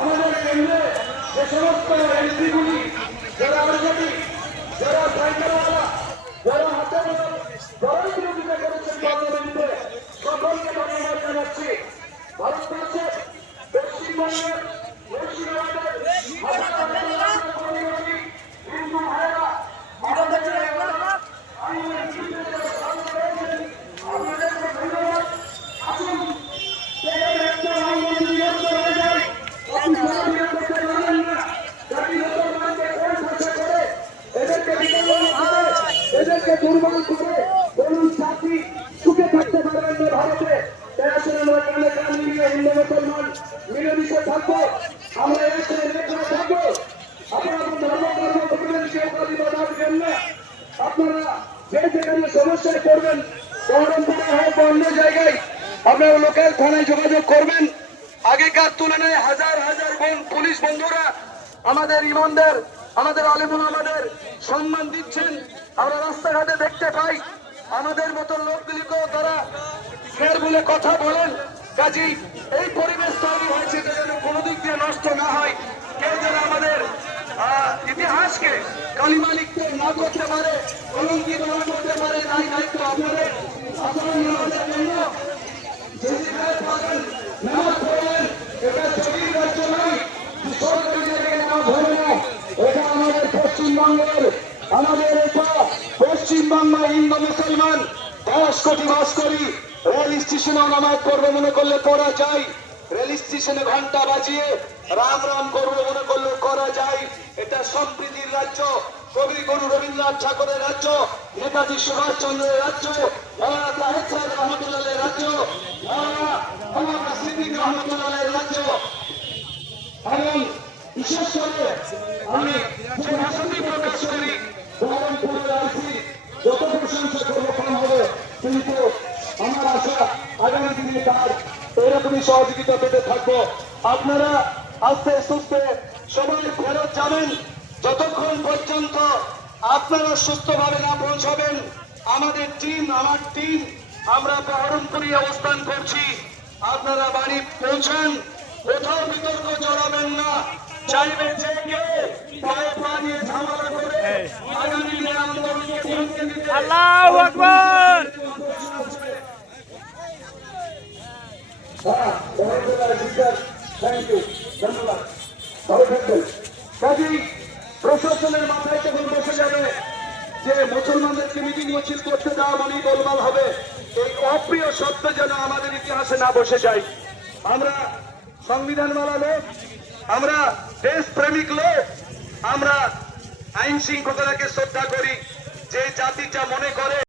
আমাদের কেন্দ্রে যে সমস্ত এমপিগুলি যারা আরজেডি যারা সাইকেলওয়ালা যারা হাতে যারাই বিরোধিতা করেছেন পার্লামেন্টে সকলকে ধন্যবাদ জানাচ্ছি। ভারতবর্ষের পশ্চিমবঙ্গের মুর্শিদাবাদের হিন্দু ভাইয়েরা এদেরকে দুর্বল করে কোন জাতি সুখে থাকতে পারবেন না ভারতে। তাই আসলে আমরা কানে কান মিলিয়ে হিন্দু মুসলমান মিলেমিশে থাকবো, আমরা এখানে লেখা থাকবো। আপনারা ধর্ম কর্ম করবেন, কেউ কাজী বাধা দিবেন না। আপনারা যে যেখানে সমস্যায় পড়বেন, বহরমপুরে হোক অন্য জায়গায়, আপনারা লোকাল থানায় যোগাযোগ করবেন। আগেকার তুলনায় হাজার হাজার পুলিশ বন্ধুরা আমাদের ইমানদের আমাদের আলেমুল আমাদের সম্মান দিচ্ছেন। আমরা রাস্তাঘাটে দেখতে পাই আমাদের মতো লোকগুলিকেও তারা ফের বলে কথা বলেন। কাজেই এই পরিবেশ তৈরি হয়েছে যেন কোনো দিক দিয়ে নষ্ট না হয়, কেউ যেন আমাদের ইতিহাসকে কালিমা লিখতে না করতে পারে, কলঙ্কিত না করতে পারে। তাই দায়িত্ব আপনাদের। আপনারা নামাজের জন্য যেদিকে পাবেন নামাজ পড়বেন। এটা ছবির রাজ্য নয়, সরকারি জায়গায় নামাজ হবে না। এটা আমাদের পশ্চিমবঙ্গের, আমাদের এটা পশ্চিমবাংলা হিন্দু মুসলমান 10 কোটি বাস করি। রেল স্টেশনেও নামাজ পড়বো মনে করলে পড়া যায়, রেল স্টেশনে ঘন্টা বাজিয়ে রাম রাম করবো মনে করলে করা যায়। এটা সম্প্রীতির রাজ্য, কবি গুরু রবীন্দ্রনাথ ঠাকুরের রাজ্য, নেতাজি সুভাষ চন্দ্রের রাজ্য, রহমতুল্লাহের রাজ্য, সিদ্দিক রহমতুল্লাহের রাজ্য। এবং বিশেষ করে আমি যে ভাষাটি প্রকাশ করি বহরমপুরের আইসি যত প্রশংসা করবো কম হবে, কিন্তু আমার আশা আগামী দিনে তার এরকমই সহযোগিতা পেতে থাকবো। আপনারা আস্তে সুস্থে সবাই ফেরত যাবেন। যতক্ষণ পর্যন্ত আপনারা সুস্থভাবে না পৌঁছাবেন, আমাদের টিম আমার টিম আমরা বহরমপুরে অবস্থান করছি। আপনারা বাড়ি পৌঁছান, কোথাও বিতর্ক জড়াবেন না। চাইবে যে কেউ পায়ে পা দিয়ে ঝামেলা করে আগামী দিনে আন্দোলনকে ভেঙে দিতে। আল্লাহু আকবার। প্রশাসনের মাথায় যখন বসে যাবে যে মুসলমানদেরকে মিটিং মিছিল করতে দেওয়া মানেই গোলমাল হবে, এই অপ্রিয় শব্দ যেন আমাদের ইতিহাসে না বসে যায়। আমরা সংবিধানওয়ালা লোক, আমরা দেশ প্রেমিক লোক, আমরা আইন শৃঙ্খলাকে শ্রদ্ধা করি। যে জাতিটা মনে করে